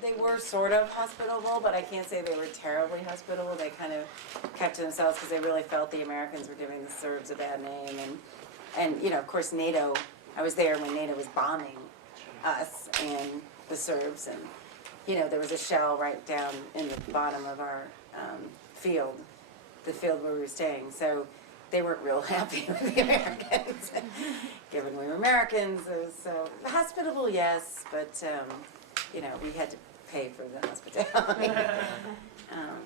they were sort of hospitable, but I can't say they were terribly hospitable. They kind of kept to themselves because they really felt the Americans were giving the Serbs a bad name. And you know, of course, NATO, I was there when NATO was bombing us and the Serbs, and you know, there was a shell right down in the bottom of our field, the field where we were staying. So they weren't real happy with the Americans, given we were Americans. So hospitable, yes, but you know, we had to pay for the hospitality.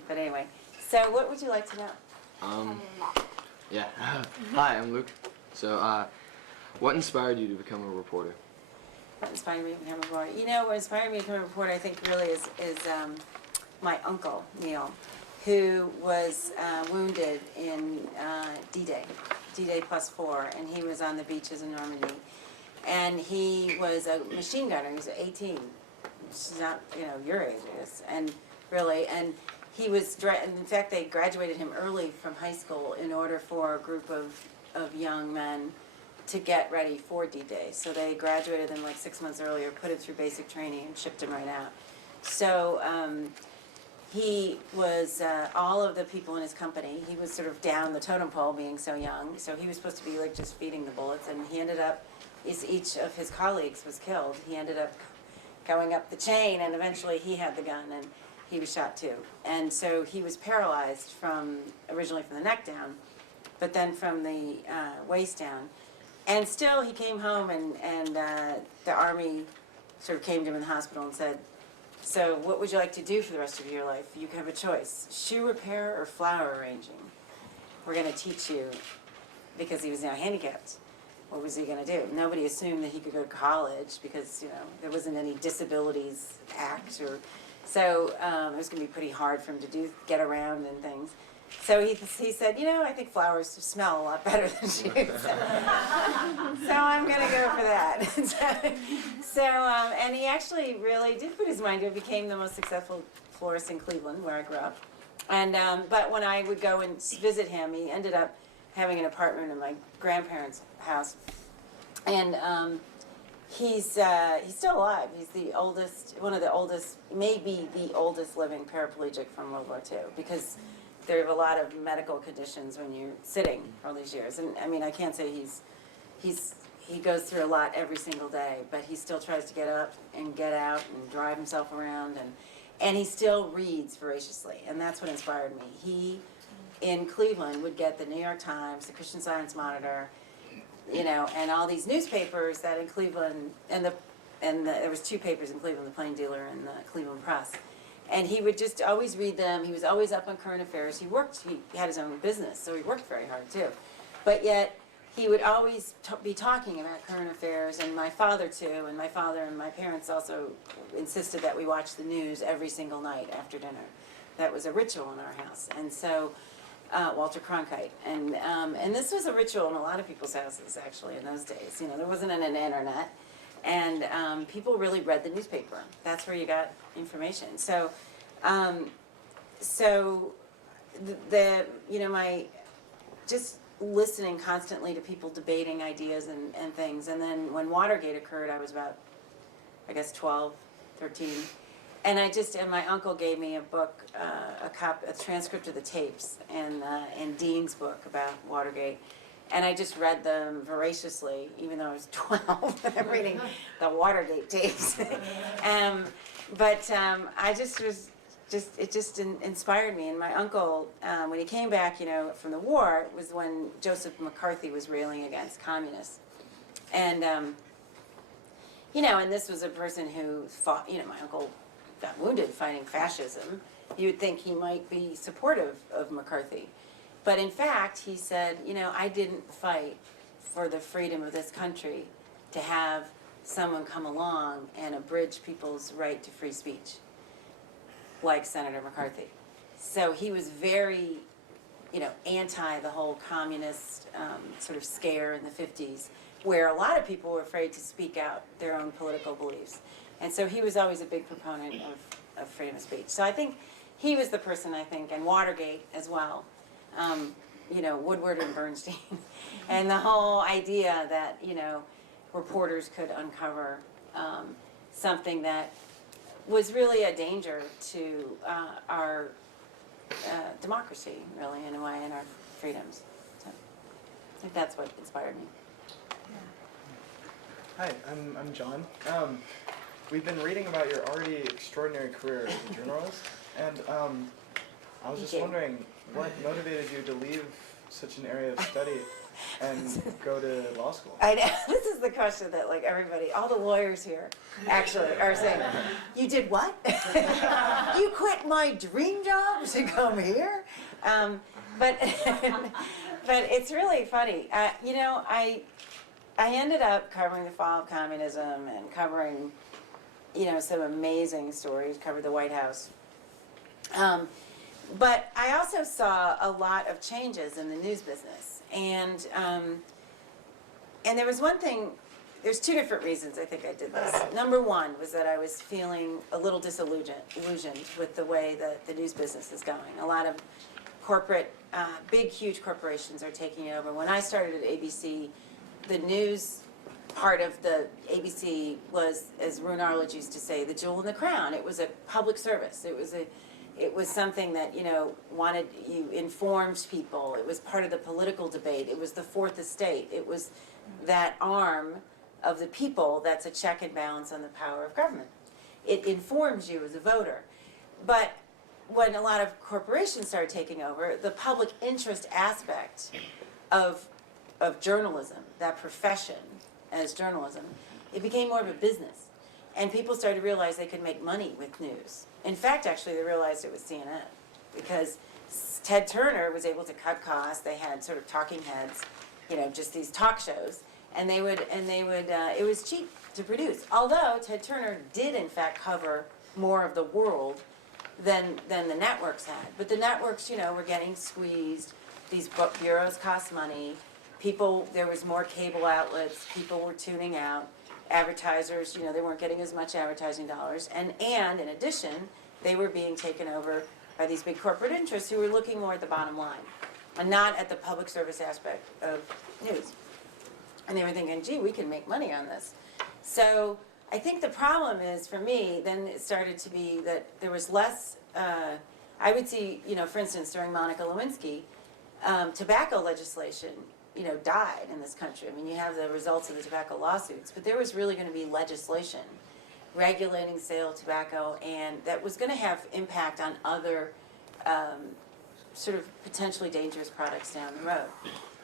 But anyway, so what would you like to know? Yeah. Hi, I'm Luke. So, what inspired you to become a reporter? What inspired me to become a reporter? You know, what inspired me to become a reporter, I think, really is my uncle, Neil, who was wounded in D-Day, D-Day +4, and he was on the beaches in Normandy. And he was a machine gunner. He was 18, which is not, you know, your age, I guess, and really, and he was, in fact, they graduated him early from high school in order for a group of young men to get ready for D-Day. So they graduated him like 6 months earlier, put him through basic training, and shipped him right out. So he was, all of the people in his company, he was sort of down the totem pole being so young, so he was supposed to be like just feeding the bullets, and he ended up, each of his colleagues was killed. He ended up going up the chain, and eventually he had the gun, and he was shot too. And so he was paralyzed originally from the neck down, but then from the waist down. And still he came home, and the Army sort of came to him in the hospital and said, so what would you like to do for the rest of your life? You can have a choice, shoe repair or flower arranging. We're going to teach you, because he was now handicapped. What was he going to do? Nobody assumed that he could go to college because, you know, there wasn't any Disabilities Act, or so it was going to be pretty hard for him to get around and things. So he said, you know, I think flowers smell a lot better than shoes. So I'm going to go for that. And he actually really did put his mind to it, became the most successful florist in Cleveland, where I grew up. And but when I would go and visit him, he ended up having an apartment in my grandparents' house. And he's still alive. He's the oldest, one of the oldest, maybe the oldest living paraplegic from World War II, because there are a lot of medical conditions when you're sitting for all these years. And I mean, I can't say he goes through a lot every single day, but he still tries to get up and get out and drive himself around, and he still reads voraciously, and that's what inspired me. He, in Cleveland, would get the New York Times, the Christian Science Monitor, you know, and all these newspapers that in Cleveland, there was 2 papers in Cleveland, the Plain Dealer and the Cleveland Press. And he would just always read them. He was always up on current affairs. He had his own business, so he worked very hard too. But yet, he would always be talking about current affairs, and my father too, and my father and my parents also insisted that we watch the news every single night after dinner. That was a ritual in our house. And so, Walter Cronkite. And this was a ritual in a lot of people's houses, actually, in those days. You know, there wasn't an internet. And people really read the newspaper. That's where you got information. So, you know, my just listening constantly to people debating ideas and things. And then when Watergate occurred, I was about, I guess, 12, 13. And my uncle gave me a book, a transcript of the tapes, and Dean's book about Watergate. And I just read them voraciously, even though I was 12, and I'm reading the Watergate tapes. It just inspired me. And my uncle, when he came back, you know, from the war, it was when Joseph McCarthy was railing against communists. And, you know, and this was a person who fought, you know, my uncle got wounded fighting fascism. You would think he might be supportive of McCarthy. But in fact, he said, you know, I didn't fight for the freedom of this country to have someone come along and abridge people's right to free speech, like Senator McCarthy. So he was very, you know, anti the whole communist sort of scare in the 50s, where a lot of people were afraid to speak out their own political beliefs. And so he was always a big proponent of freedom of speech. So I think he was the person, I think, and Watergate as well. You know, Woodward and Bernstein, and the whole idea that, you know, reporters could uncover something that was really a danger to our democracy, really, in a way, and our freedoms. So I think that's what inspired me. Hi, I'm John. We've been reading about your already extraordinary career as a journalist, and I was just wondering what motivated you to leave such an area of study and go to law school? I know, this is the question that like everybody, all the lawyers here actually are saying, you did what? You quit my dream job to come here? But it's really funny. You know, I ended up covering the fall of communism and covering, you know, some amazing stories, covered the White House. But I also saw a lot of changes in the news business. And there was one thing, there's two different reasons I think I did this. Number one was that I was feeling a little disillusioned with the way that the news business is going. A lot of corporate, big, huge corporations are taking it over. When I started at ABC, the news part of the ABC was, as Roone Arledge used to say, the jewel in the crown. It was a public service. It was something that, you know, you informed people. It was part of the political debate. It was the fourth estate. It was that arm of the people that's a check and balance on the power of government. It informs you as a voter. But when a lot of corporations started taking over, the public interest aspect of journalism, that profession as journalism, it became more of a business. And people started to realize they could make money with news. In fact, actually, they realized it was CNN because Ted Turner was able to cut costs. They had sort of talking heads, you know, just these talk shows, and they would. It was cheap to produce. Although Ted Turner did, in fact, cover more of the world than the networks had. But the networks, you know, were getting squeezed. These book bureaus cost money. There was more cable outlets. People were tuning out. Advertisers, you know, they weren't getting as much advertising dollars, and in addition, they were being taken over by these big corporate interests who were looking more at the bottom line, and not at the public service aspect of news. And they were thinking, gee, we can make money on this. So I think the problem is, for me, then it started to be that there was less, I would see, you know, for instance, during Monica Lewinsky, tobacco legislation, you know, died in this country. I mean, you have the results of the tobacco lawsuits, but there was really going to be legislation regulating sale of tobacco, and that was going to have impact on other sort of potentially dangerous products down the road.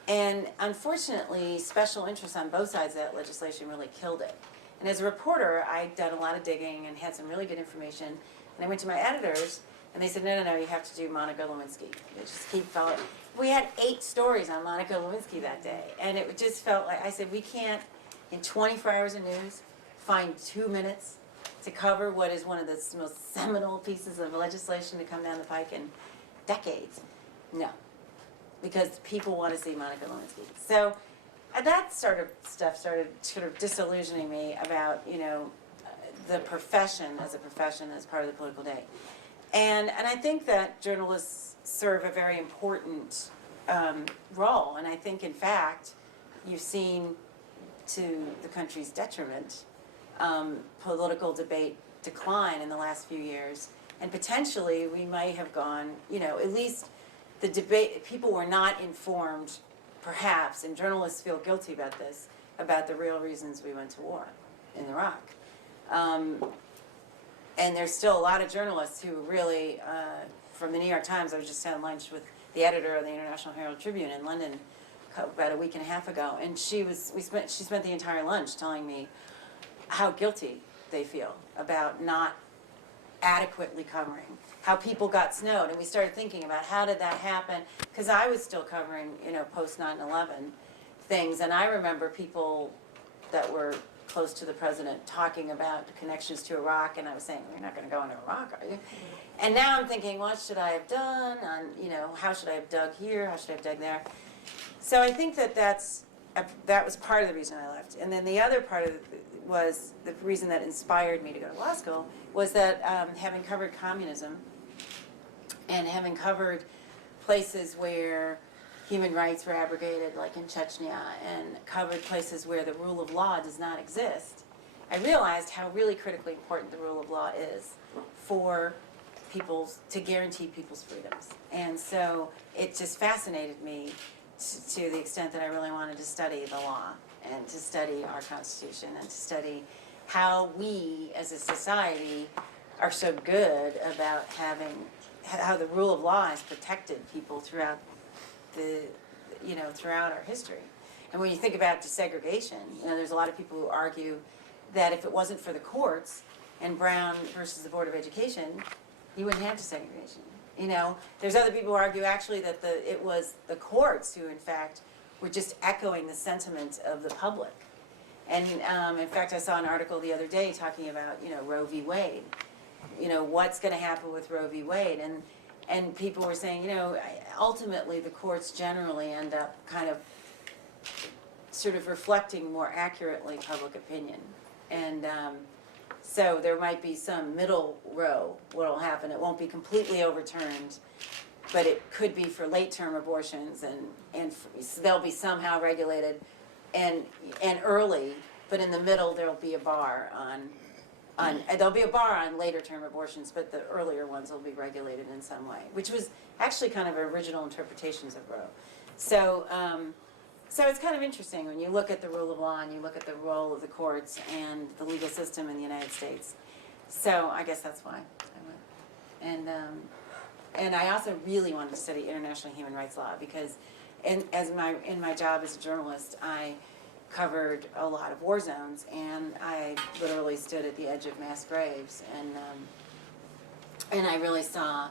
And unfortunately, special interests on both sides of that legislation really killed it. And as a reporter, I'd done a lot of digging and had some really good information, and I went to my editors, and they said, no, you have to do Monica Lewinsky. They just keep following. We had 8 stories on Monica Lewinsky that day, and it just felt like, I said, we can't, in 24 hours of news, find 2 minutes to cover what is one of the most seminal pieces of legislation to come down the pike in decades. No, because people want to see Monica Lewinsky. So that sort of stuff started sort of disillusioning me about, you know, the profession as part of the political day. And I think that journalists serve a very important role. And I think, in fact, you've seen, to the country's detriment, political debate decline in the last few years. And potentially we might have gone, you know, at least the debate, people were not informed, perhaps, and journalists feel guilty about this, about the real reasons we went to war in Iraq. And there's still a lot of journalists who really, from the New York Times, I was just having lunch with the editor of the International Herald Tribune in London about a week and a half ago, and she spent the entire lunch telling me how guilty they feel about not adequately covering, how people got snowed, and we started thinking about how did that happen, because I was still covering, you know, post 9/11 things, and I remember people that were close to the president talking about connections to Iraq, and I was saying, well, you're not going to go into Iraq, are you? And now I'm thinking, what should I have done? You know, how should I have dug here? How should I have dug there? So I think that that was part of the reason I left. And then the other part of was the reason that inspired me to go to law school was that having covered communism and having covered places where human rights were abrogated, like in Chechnya, and covered places where the rule of law does not exist, I realized how really critically important the rule of law is for to guarantee people's freedoms. And so it just fascinated me to the extent that I really wanted to study the law and to study our Constitution and to study how we as a society are so good about how the rule of law has protected people throughout throughout our history. And when you think about desegregation, there's a lot of people who argue that if it wasn't for the courts and Brown versus the Board of Education, you wouldn't have desegregation. There's other people who argue actually that it was the courts who, in fact, were just echoing the sentiment of the public. And in fact, I saw an article the other day talking about, Roe v. Wade. What's going to happen with Roe v. Wade? And people were saying, ultimately the courts generally end up kind of sort of reflecting more accurately public opinion. And so there might be some middle row what'll happen. It won't be completely overturned, but it could be for late-term abortions, and they'll be somehow regulated and early, but in the middle there'll be a bar on later-term abortions, but the earlier ones will be regulated in some way, which was actually kind of original interpretations of Roe. So it's kind of interesting when you look at the rule of law and you look at the role of the courts and the legal system in the United States. So I guess that's why I went. And I also really wanted to study international human rights law because in my job as a journalist, I covered a lot of war zones, and I literally stood at the edge of mass graves, and I really saw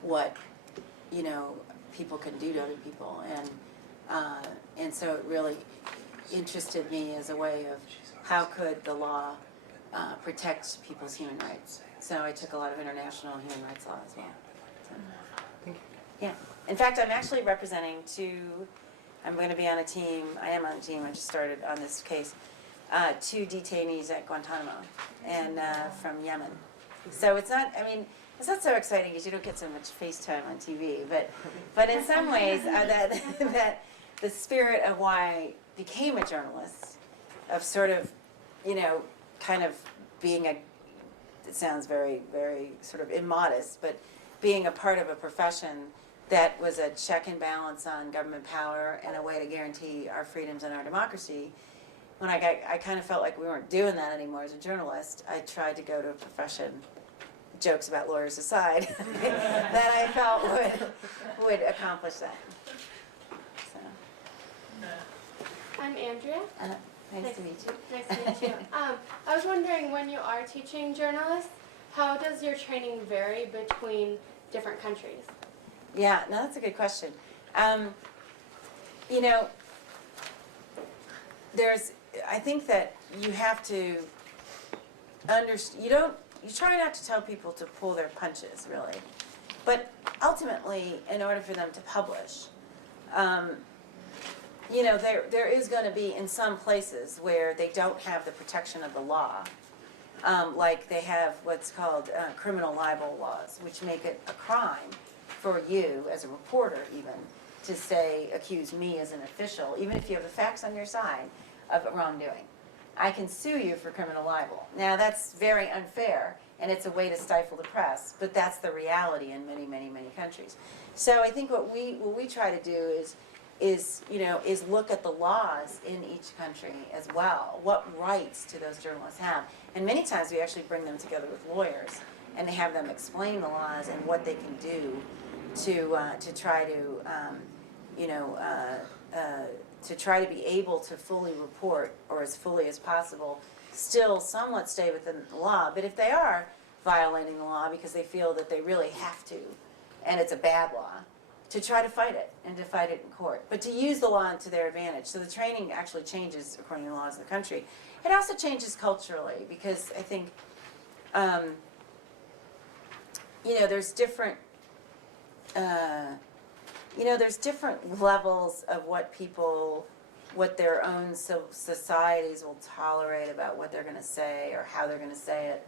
what people can do to other people, and so it really interested me as a way of how could the law protect people's human rights. So I took a lot of international human rights law as well. So, yeah. In fact, I'm actually representing I'm going to be on a team, I am on a team, I just started on this case, 2 detainees at Guantanamo and from Yemen. So it's not so exciting because you don't get so much FaceTime on TV, but in some ways that the spirit of why I became a journalist, of sort of, kind of being it sounds very, very sort of immodest, but being a part of a profession that was a check and balance on government power and a way to guarantee our freedoms and our democracy. When I kind of felt like we weren't doing that anymore as a journalist, I tried to go to a profession, jokes about lawyers aside, that I felt would accomplish that. So. I'm Andrea. Nice to meet you. Nice to meet you. I was wondering, when you are teaching journalists, how does your training vary between different countries? Yeah, no, that's a good question. I think that you have to understand, you try not to tell people to pull their punches, really. But ultimately, in order for them to publish, there is going to be in some places where they don't have the protection of the law. Like they have what's called criminal libel laws, which make it a crime for you as a reporter even to accuse me as an official, even if you have the facts on your side, of wrongdoing. I can sue you for criminal libel. Now that's very unfair, and it's a way to stifle the press, but that's the reality in many, many, many countries. So I think what we try to do is look at the laws in each country as well. What rights do those journalists have? And many times we actually bring them together with lawyers and have them explain the laws and what they can do to try to be able to fully report, or as fully as possible, still somewhat stay within the law. But if they are violating the law because they feel that they really have to, and it's a bad law, to try to fight it and to fight it in court, but to use the law to their advantage. So the training actually changes according to the laws of the country. It also changes culturally because I think, there's different, there's different levels of what their own societies will tolerate about what they're going to say or how they're going to say it.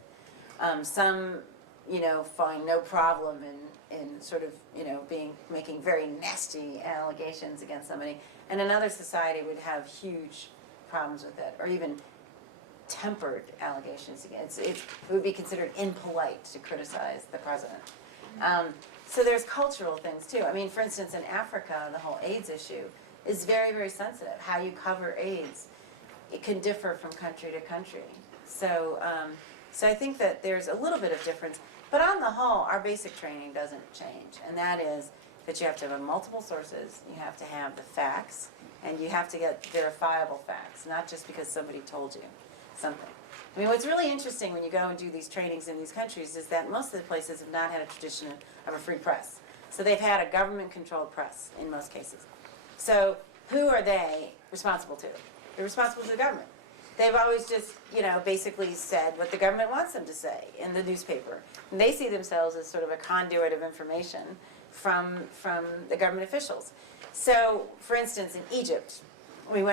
Some, find no problem in sort of, making very nasty allegations against somebody, and another society would have huge problems with it, or even tempered allegations against. It would be considered impolite to criticize the president. So there's cultural things too. I mean, for instance, in Africa, the whole AIDS issue is very, very sensitive. How you cover AIDS, it can differ from country to country. So, so I think that there's a little bit of difference. But on the whole, our basic training doesn't change. And that is that you have to have multiple sources, you have to have the facts, and you have to get verifiable facts, not just because somebody told you something. I mean, what's really interesting when you go and do these trainings in these countries is that most of the places have not had a tradition of a free press. So they've had a government-controlled press in most cases. So who are they responsible to? They're responsible to the government. They've always just, you know, basically said what the government wants them to say in the newspaper. And they see themselves as sort of a conduit of information from the government officials. So, for instance, in Egypt, we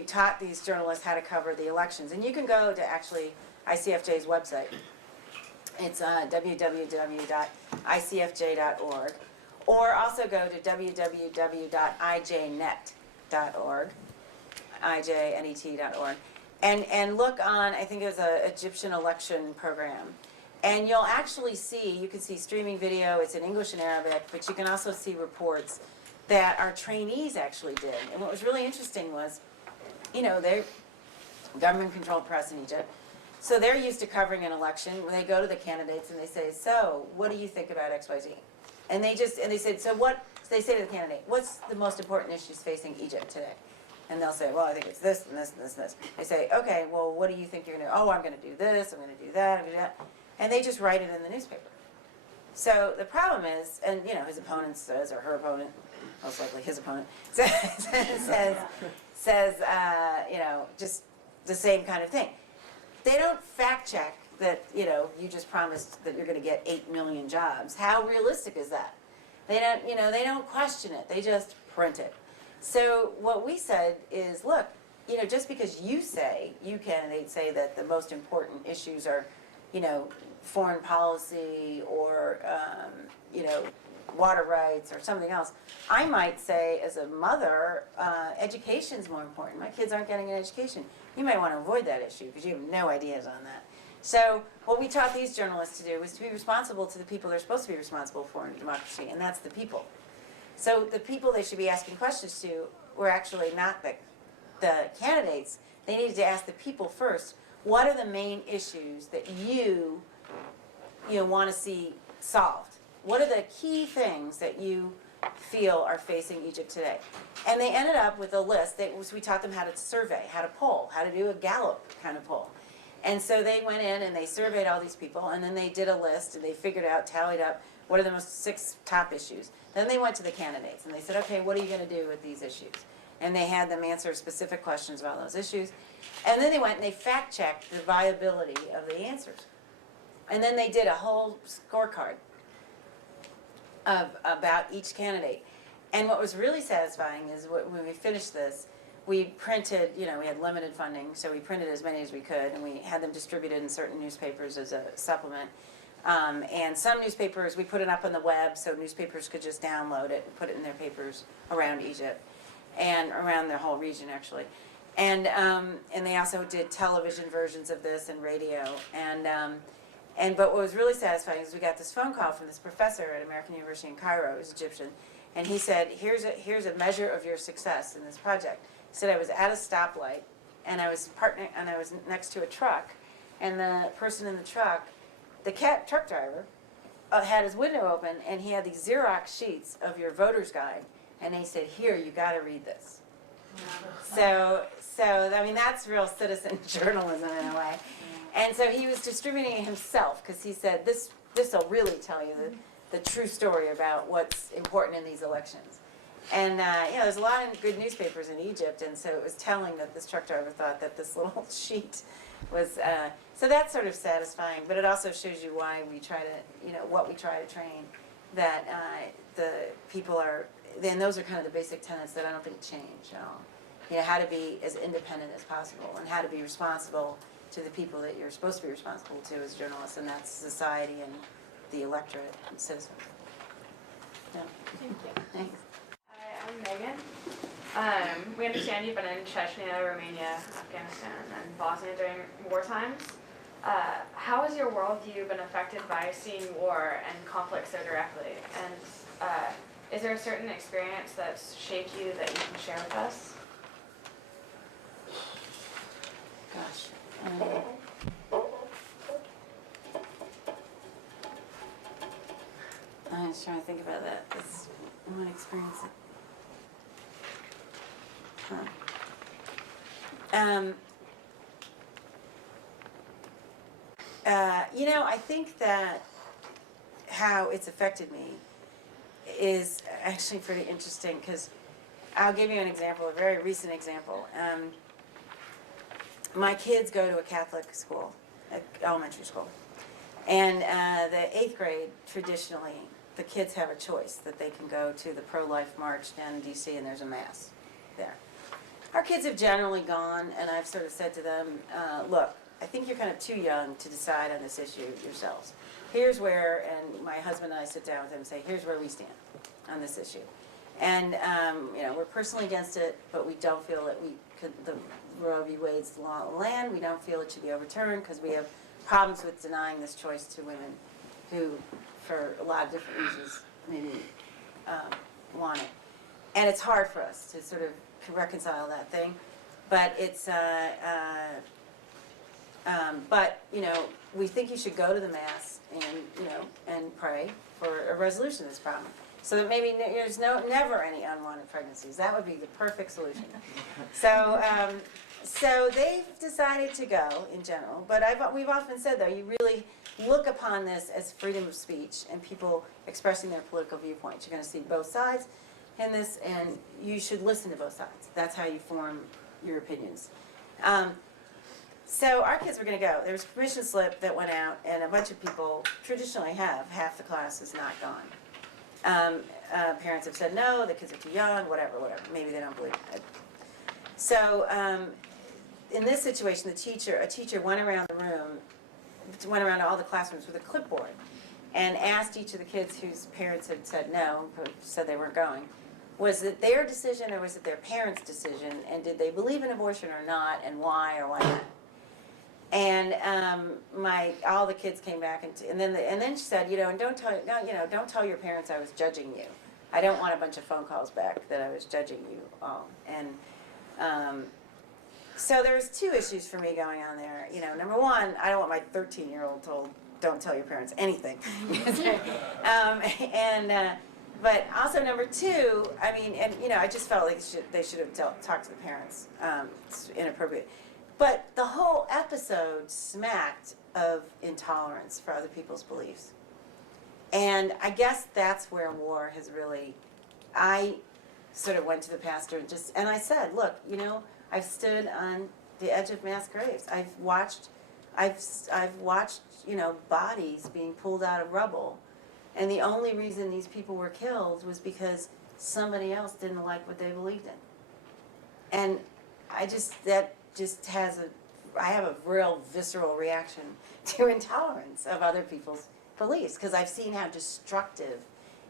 taught these journalists how to cover the elections. And you can go to actually ICFJ's website. It's www.icfj.org. Or also go to www.ijnet.org, ijnet.org. And look on, I think it was an Egyptian election program. And you'll actually see, you can see streaming video, it's in English and Arabic, but you can also see reports that our trainees actually did. And what was really interesting was, you know, they're government-controlled press in Egypt, so they're used to covering an election. When they go to the candidates and they say, so, what do you think about XYZ? And they said, so they say to the candidate, what's the most important issues facing Egypt today? And they'll say, well, I think it's this and this and this and this. They say, okay, well, what do you think you're going to do? Oh, I'm going to do this, I'm going to do that, I'm going to do that. And they just write it in the newspaper. So the problem is, and you know, his opponent says, or her opponent, most likely his opponent, says, you know, just the same kind of thing. They don't fact check that, you know, you just promised that you're going to get 8 million jobs. How realistic is that? They don't, you know, they don't question it. They just print it. So what we said is, look, you know, just because you candidates say that the most important issues are, you know, foreign policy or, you know, water rights or something else, I might say as a mother, education's more important. My kids aren't getting an education. You might want to avoid that issue because you have no ideas on that. So what we taught these journalists to do was to be responsible to the people they're supposed to be responsible for in a democracy, and that's the people. So the people they should be asking questions to were actually not the candidates. They needed to ask the people first, what are the main issues that you want to see solved? What are the key things that you feel are facing Egypt today? And they ended up with a list. We taught them how to survey, how to poll, how to do a Gallup kind of poll. And so they went in and they surveyed all these people, and then they did a list, and they figured out, tallied up, what are the most 6 top issues. Then they went to the candidates, and they said, okay, what are you going to do with these issues? And they had them answer specific questions about those issues. And then they went and they fact-checked the viability of the answers. And then they did a whole scorecard about each candidate. And what was really satisfying is when we finished this, we printed, you know, we had limited funding, so we printed as many as we could, and we had them distributed in certain newspapers as a supplement. And some newspapers, we put it up on the web so newspapers could just download it and put it in their papers around Egypt and around the whole region, actually. And they also did television versions of this and radio. But what was really satisfying is we got this phone call from this professor at American University in Cairo, who's Egyptian, and he said, here's a measure of your success in this project. He said, I was at a stoplight, and I was next to a truck, and the person in the truck, the truck driver, had his window open, and he had these Xerox sheets of your voter's guide, and he said, here, you got to read this. So I mean, that's real citizen journalism in a way. And so he was distributing it himself, because he said, this will really tell you the true story about what's important in these elections. And you know, there's a lot of good newspapers in Egypt, and so it was telling that this truck driver thought that this little sheet was, so that's sort of satisfying, but it also shows you why we try to, you know, what we try to train, that the people are, then those are kind of the basic tenets that I don't think change at all. You know, how to be as independent as possible, and how to be responsible to the people that you're supposed to be responsible to as journalists, and that's society and the electorate and citizens. Yeah. Thank you. Thanks. Hi, I'm Megan. we understand you've been in Chechnya, Romania, Afghanistan, and Bosnia during war times. How has your worldview been affected by seeing war and conflict so directly? And is there a certain experience that's shaped you that you can share with us? Gosh. I was trying to think about that. That's one experience. I think that how it's affected me is actually pretty interesting, because I'll give you an example, a very recent example. My kids go to a Catholic school, elementary school, and the 8th grade, traditionally, the kids have a choice that they can go to the pro-life march down in D.C. and there's a mass there. Our kids have generally gone, and I've sort of said to them, look, I think you're kind of too young to decide on this issue yourselves. Here's where, and my husband and I sit down with them and say, here's where we stand on this issue. And, we're personally against it, but we don't feel that the Roe v. Wade's law of the land, we don't feel it should be overturned, because we have problems with denying this choice to women who, for a lot of different reasons, maybe want it. And it's hard for us to sort of reconcile that thing, but it's, we think you should go to the mass and pray for a resolution of this problem, so that maybe there's never any unwanted pregnancies. That would be the perfect solution. So, so they've decided to go in general, but we've often said, though, you really look upon this as freedom of speech and people expressing their political viewpoints. You're going to see both sides in this, and you should listen to both sides. That's how you form your opinions. So our kids were going to go. There was a permission slip that went out, and a bunch of people traditionally half the class is not gone. Parents have said no, the kids are too young, whatever, maybe they don't believe it. So in this situation, a teacher went around the room, went around to all the classrooms with a clipboard and asked each of the kids whose parents had said no, said they weren't going, was it their decision or was it their parents' decision, and did they believe in abortion or not, and why or why not? And all the kids came back, and then she said, and don't tell your parents I was judging you. I don't want a bunch of phone calls back that I was judging you all. And so there's two issues for me going on there. Number one, I don't want my 13-year-old told, don't tell your parents anything. But also number two, I just felt like they should have talked to the parents. It's inappropriate. But the whole episode smacked of intolerance for other people's beliefs. And I guess that's where war has really, I sort of went to the pastor and I said, look, I've stood on the edge of mass graves. I've watched, bodies being pulled out of rubble. And the only reason these people were killed was because somebody else didn't like what they believed in. And I have a real visceral reaction to intolerance of other people's beliefs, because I've seen how destructive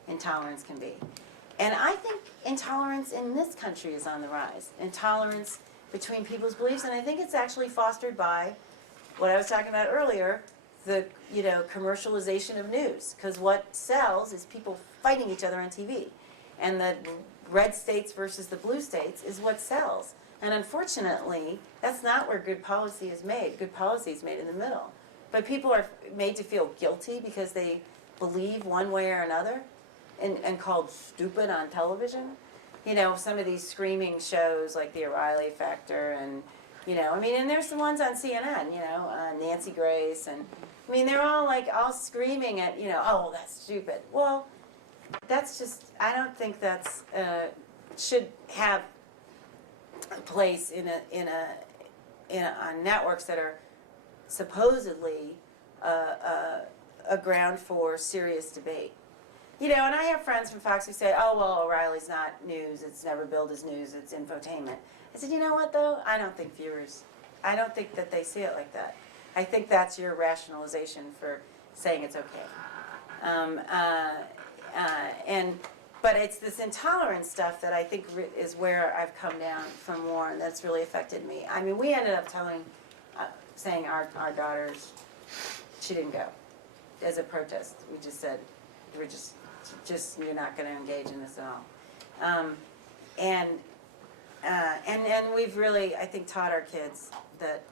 intolerance can be. And I think intolerance in this country is on the rise. Intolerance between people's beliefs, and I think it's actually fostered by what I was talking about earlier, the commercialization of news. Because what sells is people fighting each other on TV. And the red states versus the blue states is what sells. And unfortunately, that's not where good policy is made. Good policy is made in the middle. But people are made to feel guilty because they believe one way or another, and called stupid on television. Some of these screaming shows like the O'Reilly Factor, and and there's the ones on CNN, Nancy Grace, and they're all screaming at, oh, well, that's stupid. Well, that's just, I don't think that's should have a place on networks that are supposedly a ground for serious debate. And I have friends from Fox who say, oh, well, O'Reilly's not news, it's never billed as news, it's infotainment. I said, you know what, though? I don't think that they see it like that. I think that's your rationalization for saying it's okay. And but it's this intolerance stuff that I think is where I've come down from more, and that's really affected me. I mean, we ended up saying our daughters, she didn't go, as a protest. We just said, we're just you're not going to engage in this at all. And we've really, I think, taught our kids that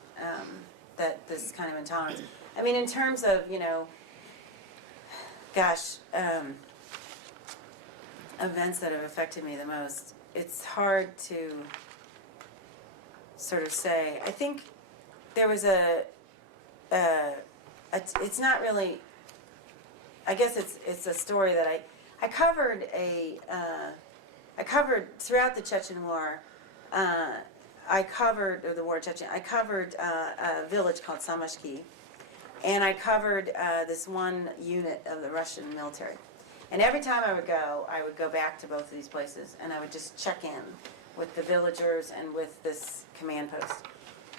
that this kind of intolerance. I mean, in terms of, you know, gosh, events that have affected me the most, it's hard to sort of say. I think there was it's not really, I guess it's a story that I covered I covered throughout the Chechen War. The war in Chechnya. I covered a village called Samashki, and I covered this one unit of the Russian military. And every time I would go back to both of these places, and I would just check in with the villagers and with this command post.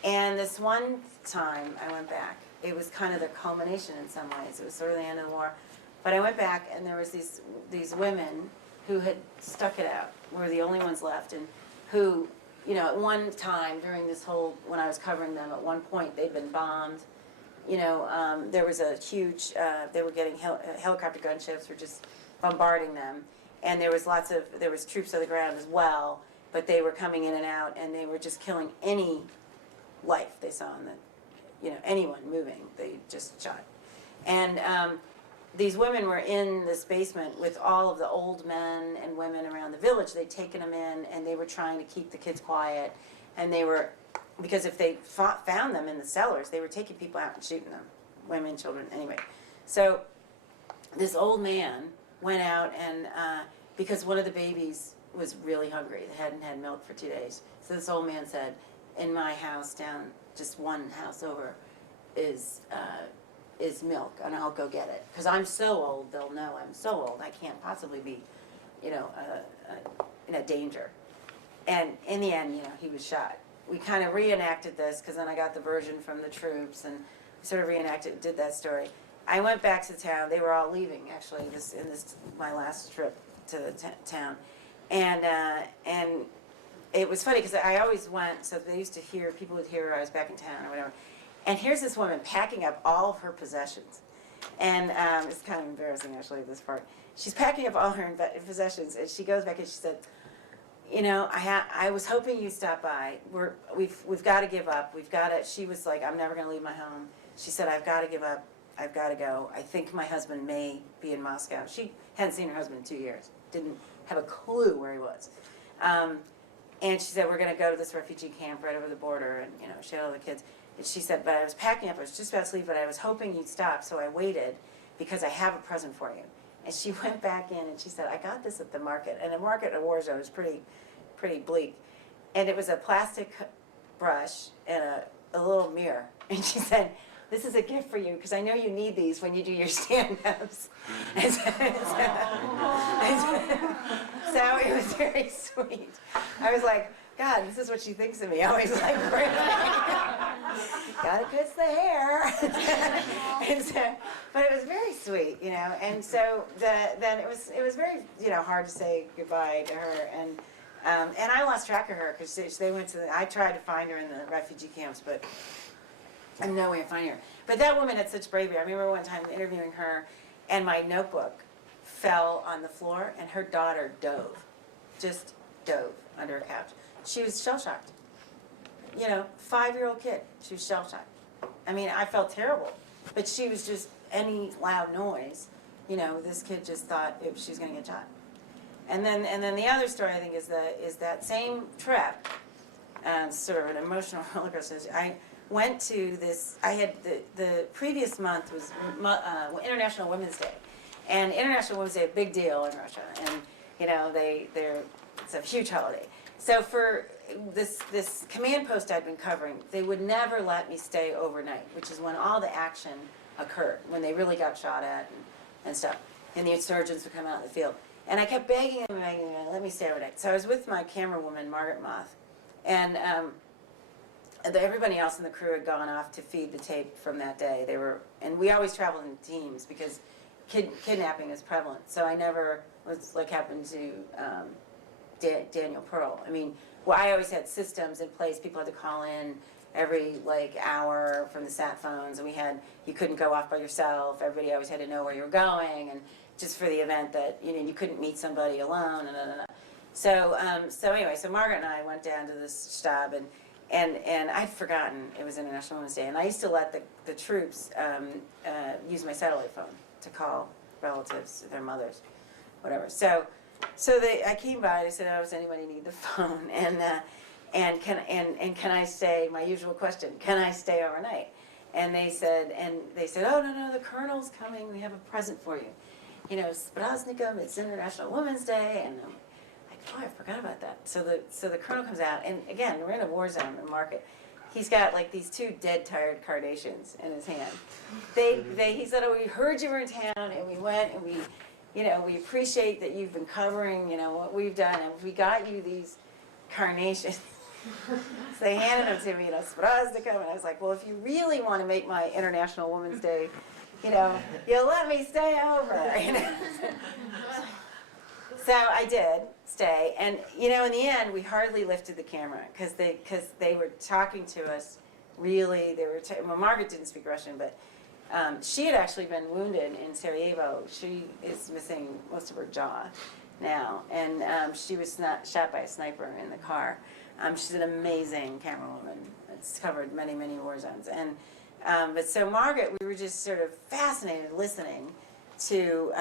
And this one time I went back, it was kind of the culmination in some ways. It was sort of the end of the war. But I went back, and there was these women who had stuck it out, were the only ones left, and who, you know, at one time during this whole, when I was covering them, at one point they'd been bombed. You know, there was a huge, they were getting, helicopter gunships were just bombarding them. And there was troops on the ground as well, but they were coming in and out, and they were just killing any life they saw in the, you know, anyone moving, they just shot. And these women were in this basement with all of the old men and women around the village. They'd taken them in, and they were trying to keep the kids quiet. And they were, because if they found them in the cellars, they were taking people out and shooting them, women, children, anyway. So this old man went out and, because one of the babies was really hungry, they hadn't had milk for 2 days. So this old man said, in my house down, just one house over, is milk, and I'll go get it. Because I'm so old, they'll know I'm so old, I can't possibly be, you know, in a danger. And in the end, you know, he was shot. We kind of reenacted this, because then I got the version from the troops, and sort of did that story. I went back to town, they were all leaving, actually, my last trip to the town. And it was funny, because I always went, so they used to hear, people would hear I was back in town or whatever. And here's this woman packing up all of her possessions. And it's kind of embarrassing, actually, this part. She's packing up all her possessions, and she goes back and she said, you know, I was hoping you'd stop by. We've got to give up. She was like, I'm never going to leave my home. She said, I've got to give up. I've got to go. I think my husband may be in Moscow. She hadn't seen her husband in 2 years. Didn't have a clue where he was. And she said, we're going to go to this refugee camp right over the border. And, you know, she had all the kids. And she said, but I was packing up, I was just about to leave, but I was hoping you'd stop, so I waited because I have a present for you. And she went back in and she said, I got this at the market. And the market in a war zone is pretty bleak. And it was a plastic brush and a little mirror. And she said, this is a gift for you because I know you need these when you do your stand-ups. And so it was very sweet. I was like, God, this is what she thinks of me. I always like, gotta kiss the hair. And so, but it was very sweet, you know. And so then it was very, you know, hard to say goodbye to her. And I lost track of her because they went to. I tried to find her in the refugee camps, but I have no way of finding her. But that woman had such bravery. I remember one time interviewing her, and my notebook fell on the floor, and her daughter just dove under a couch. She was shell-shocked. You know, 5-year-old kid. She was shell-shocked. I mean, I felt terrible. But she was just, any loud noise, you know, this kid just thought she was going to get shot. And then the other story, I think, is that same trip, sort of an emotional roller coaster. I went to this, I had, the previous month was International Women's Day. And International Women's Day is a big deal in Russia. And, you know, it's a huge holiday. So for this command post I'd been covering, they would never let me stay overnight, which is when all the action occurred, when they really got shot at and stuff. And the insurgents would come out in the field. And I kept begging them, let me stay overnight. So I was with my camera woman, Margaret Moth, and everybody else in the crew had gone off to feed the tape from that day. And we always traveled in teams because kidnapping is prevalent. So I never was like happened to Daniel Pearl. I mean, well, I always had systems in place. People had to call in every like hour from the sat phones, and you couldn't go off by yourself. Everybody always had to know where you were going, and just for the event that you couldn't meet somebody alone. So anyway, so Margaret and I went down to this shtab, and I'd forgotten it was International Women's Day, and I used to let the troops use my satellite phone to call relatives, their mothers, whatever. So I came by and I said, "Oh, does anybody need the phone?" And can I stay? My usual question: can I stay overnight? And they said, "Oh, no, the colonel's coming. We have a present for you. Spraznikum, it's International Women's Day." And I'm like, "Oh, I forgot about that." So the colonel comes out, and again, we're in a war zone in Market. He's got like these two dead tired carnations in his hand. He said, "Oh, we heard you were in town, and we went, and we appreciate that you've been covering, what we've done, and we got you these carnations." So they handed them to me, Spraznikum, and I was like, "Well, if you really want to make my International Women's Day, you'll let me stay over." So I did stay, and in the end, we hardly lifted the camera because they were talking to us. Really, well, Margaret didn't speak Russian, but she had actually been wounded in Sarajevo. She is missing most of her jaw now, and she was shot by a sniper in the car. She's an amazing camerawoman. It's covered many, many war zones, but so Margaret, we were just sort of fascinated listening to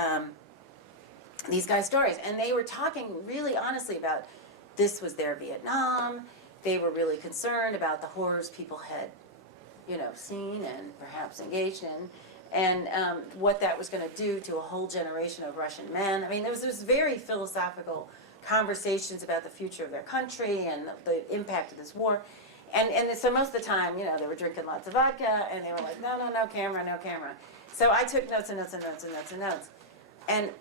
these guys' stories, and they were talking really honestly about this was their Vietnam. They were really concerned about the horrors people had, seen and perhaps engaged in, and what that was going to do to a whole generation of Russian men. I mean, there was very philosophical conversations about the future of their country and the impact of this war. And so most of the time, they were drinking lots of vodka, and they were like, no camera, no camera. So I took notes and notes and notes and notes and notes.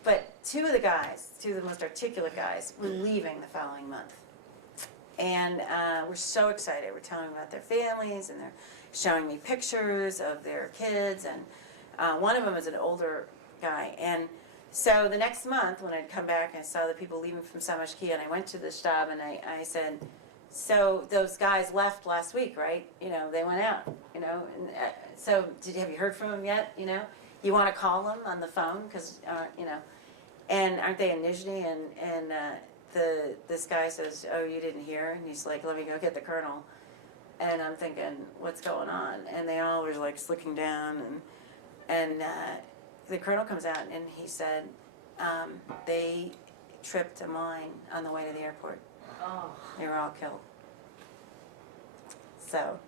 But two of the most articulate guys, were leaving the following month. And we're so excited. We're telling them about their families, and they're showing me pictures of their kids. And one of them is an older guy. And so the next month, when I'd come back, I saw the people leaving from Samashki, and I went to the shtab, and I said, "So those guys left last week, right? They went out, And so have you heard from them yet? You want to call them on the phone because and aren't they in Nizhny?" And this guy says, "Oh, you didn't hear?" And he's like, "Let me go get the colonel." And I'm thinking, what's going on? And they all were like slicking down, and the colonel comes out, and he said, they tripped a mine on the way to the airport. Oh. They were all killed. So,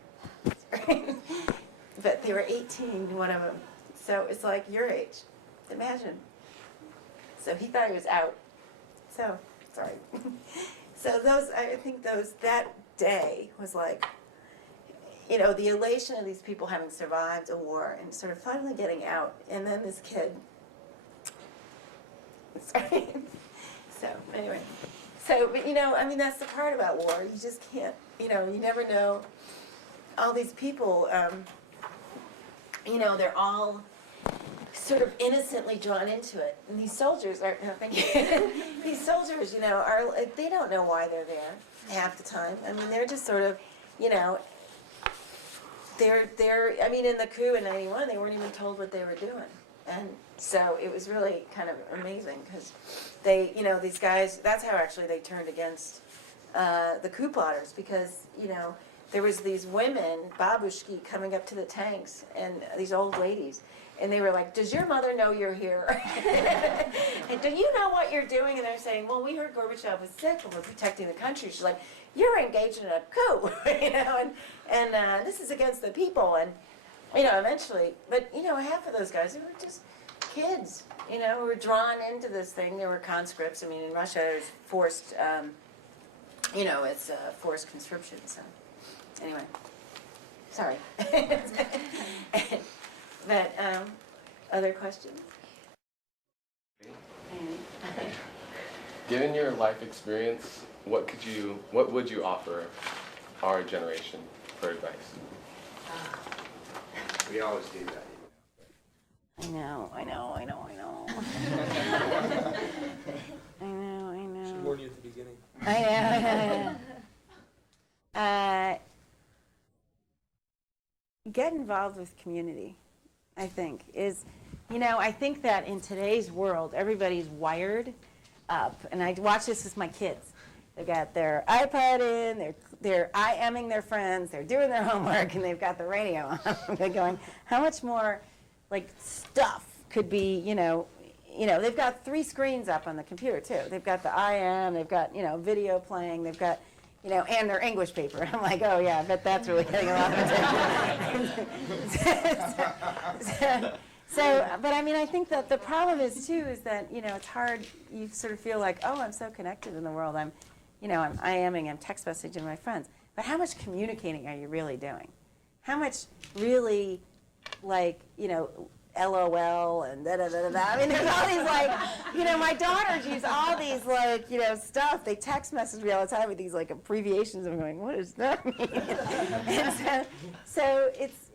but they were 18, one of them. So it's like your age. Imagine. So he thought he was out. So, sorry. So I think that day was like, the elation of these people having survived a war and sort of finally getting out. And then this kid. Sorry. So, anyway. So, but that's the part about war. You just can't, you never know. All these people, they're all sort of innocently drawn into it. And these soldiers are, these soldiers, they don't know why they're there half the time. I mean, they're just sort of, in the coup in 91, they weren't even told what they were doing. And so it was really kind of amazing because they, these guys, that's how actually they turned against the coup plotters because, there was these women, babushki, coming up to the tanks and these old ladies. And they were like, "Does your mother know you're here? And do you know what you're doing?" And they're saying, "Well, we heard Gorbachev was sick and we're protecting the country." She's like, "You're engaged in a coup, and this is against the people." And, eventually, but, half of those guys, they were just kids, who were drawn into this thing. They were conscripts. I mean, in Russia, it's forced, it's forced conscription. So, anyway, sorry. But, other questions? Given your life experience, what would you offer our generation for advice? We always do that. I know. I know. I know. She warned you at the beginning. I know. Get involved with community, I think, is, I think that in today's world, everybody's wired up. And I watch this with my kids. They've got their iPad in, they're IMing their friends, they're doing their homework, and they've got the radio on. They're going, how much more, stuff could be, they've got 3 screens up on the computer, too. They've got the IM, they've got, video playing, they've got, and their English paper. I'm like, oh, yeah, I bet that's really getting a lot of attention. But I think that the problem is, too, is that, it's hard. You sort of feel like, oh, I'm so connected in the world. I'm IMing, I'm text messaging my friends. But how much communicating are you really doing? How much really, LOL and da-da-da-da-da. There's all these, my daughters use all these, stuff. They text message me all the time with these, abbreviations. I'm going, what does that mean? And so it's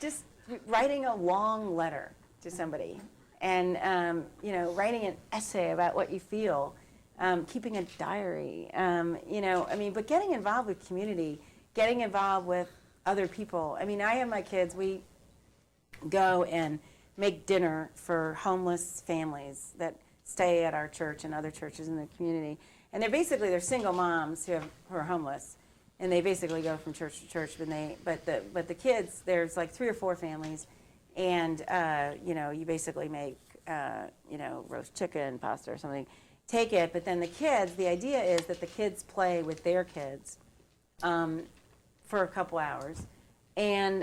just writing a long letter to somebody and, writing an essay about what you feel, keeping a diary, but getting involved with community, getting involved with other people. I have my kids, we go and make dinner for homeless families that stay at our church and other churches in the community. And they're single moms who are homeless. And they basically go from church to church, but the kids, there's 3 or 4 families, and you basically make roast chicken, pasta or something, take it. But then the idea is that the kids play with their kids for a couple hours, and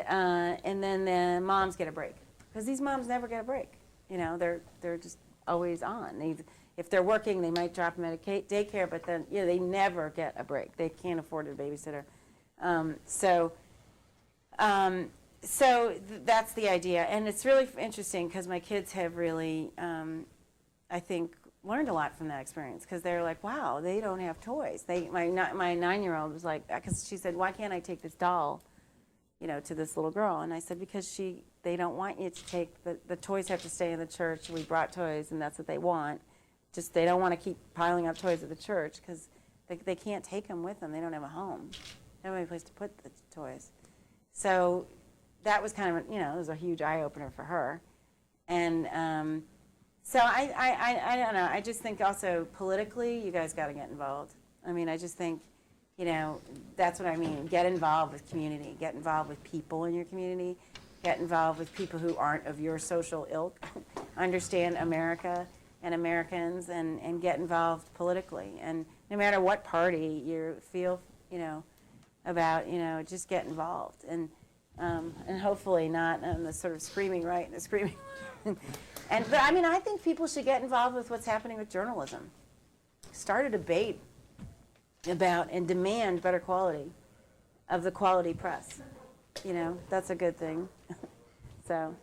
then the moms get a break, because these moms never get a break. They're just always on. If they're working, they might drop them at a daycare, but then they never get a break. They can't afford a babysitter. So that's the idea, and it's really interesting because my kids have really, I think, learned a lot from that experience, because they're like, wow, they don't have toys. My 9-year-old was like, because she said, why can't I take this doll, to this little girl? And I said, because they don't want you to take the toys have to stay in the church. We brought toys, and that's what they want. Just they don't want to keep piling up toys at the church because they can't take them with them. They don't have a home. They don't have any place to put the toys. So that was kind of, it was a huge eye-opener for her. And so I don't know. I just think also politically, you guys got to get involved. I just think, that's what I mean. Get involved with community. Get involved with people in your community. Get involved with people who aren't of your social ilk. Understand America and Americans, and get involved politically. And no matter what party you feel, about, just get involved. And hopefully not on the sort of screaming right and the screaming. But I think people should get involved with what's happening with journalism. Start a debate about and demand better quality of the quality press. That's a good thing. So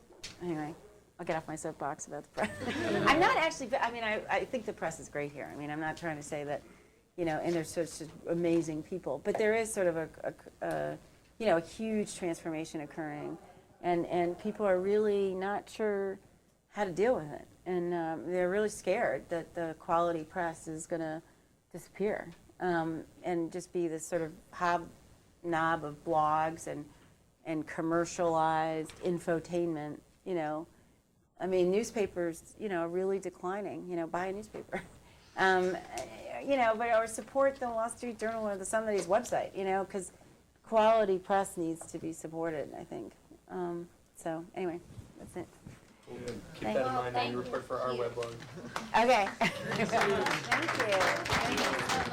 anyway, I'll get off my soapbox about the press. I'm not actually, I think the press is great here. I'm not trying to say that, and they're such amazing people, but there is sort of a huge transformation occurring, and people are really not sure how to deal with it. And they're really scared that the quality press is going to disappear and just be this sort of hobnob of blogs and commercialized infotainment, newspapers, are really declining. Buy a newspaper, or support the Wall Street Journal or somebody's website, because quality press needs to be supported, I think. So anyway, that's it. Keep that in mind when you report for our weblog. Okay. Thank you.